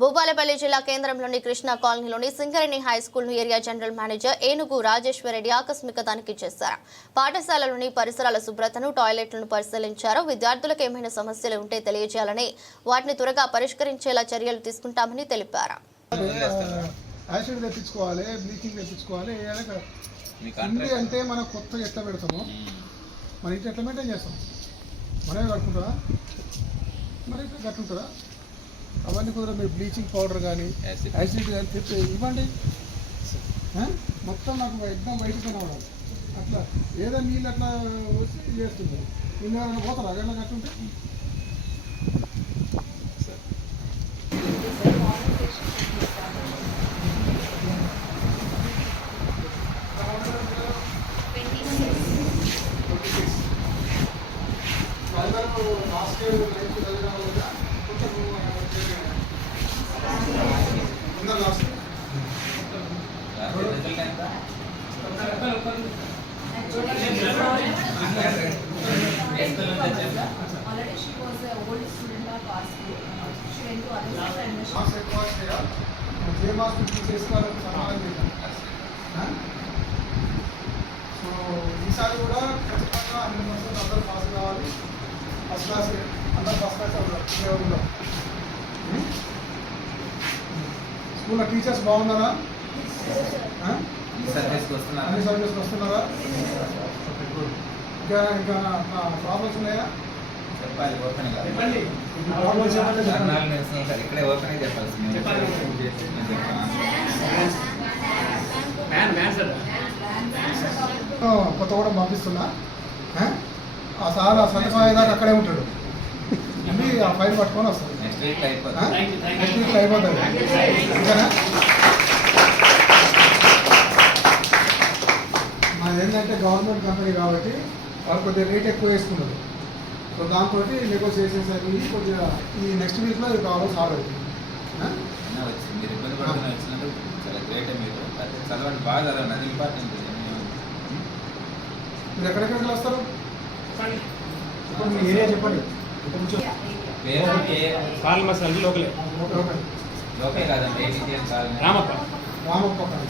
భూపాలపల్లి జిల్లా కేంద్రంలోని కృష్ణా కాలనీలోని Singareni high school area general manager Enugu Rajeshwar Reddy ఆకస్మిక తనిఖీ చేశారు. పాఠశాలలోని పరిసరాల శుభ్రతను టాయిలెట్లను పరిశీలించారు. విద్యార్థులకు ఏమైనా సమస్యలు ఉంటే తెలియజేయాలని వాటిని త్వరగా పరిష్కరించేలా చర్యలు తీసుకుంటామని తెలిపారు. యాసిడ్ తెప్పించుకోవాలి బ్లీచింగ్ తెప్పించుకోవాలి వేయాలి కదా. మీ ఇంటి కాంట్రాక్ట్ అంటే మనం కొత్త ఎట్లా పెడతాము. మన ఇంటి ఎట్లా మెయింటైన్ చేస్తాం? మనమే కట్టుకుంటుందా మరి ఇట్లా కట్టుంటుందా అవన్నీ కుదర మీరు బ్లీచింగ్ పౌడర్ కానీ యాసిడ్ కానీ తెప్పి ఇవ్వండి? మొత్తం నాకు ఎగ్జామ్ బయటకు కనబడాలి అట్లా ఏదో నీళ్ళు అట్లా వచ్చి చేస్తుంది నిన్న ఎవరైనా పోతారా? సార్ అందరూ last year Already she was an old student of our school. She went to other school and she. Master course there. J master teachers का समाज में हाँ. So इस आयु बड़ा खचिता अन्य मास्टर अंदर पास का वाली फ़र्स्ट क्लास अंदर फ़र्स्ट क्लास अंदर ये वाला. స్కూల్లో టీచర్స్ బాగున్నారా? అన్ని సర్వీస్కి వస్తున్నారా గుడ్ ఇంకా ఇంకా ప్రాబ్లమ్స్ ఉన్నాయా? చెప్పాలి ఓపెన్ చెప్పండి. ఇక్కడే ఓపెన్ చెప్పాలి. కొత్త కూడా పంపిస్తున్నా. ఆ? ఆ సార్ ఆ సంతకం అయ్యేదాకా అక్కడే ఉంటాడు. ఆ ఫైల్ పట్టుకొని వస్తాడు నెక్స్ట్ వీక్? అయిపోతుంది ఓకేనా? మాది ఏంటంటే గవర్నమెంట్ కంపెనీ కాబట్టి వాళ్ళు కొద్దిగా రేట్ ఎక్కువ వేసుకున్నారు. సో దాంతో నెగోసియేషన్స్ అవి కొద్దిగా ఈ నెక్స్ట్ వీక్లో ఇది కావాలి సాల్వ్ అవుతుంది. మీరు ఇబ్బంది పడుతున్న వచ్చినందుకు చాలా గ్రేట్ మీరు. అయితే చదవండి. బాగా చదవండి. అది ఇంపార్టెంట్ మీరు ఎక్కడెక్కడికి వస్తారు? ఇప్పుడు మీ ఏరియా చెప్పండి. కొంచెం కాల్ మసాలి లోకలే ఓకే ఓకే లోకే కాదండి రామప్ప. రామప్ప కాలనీ.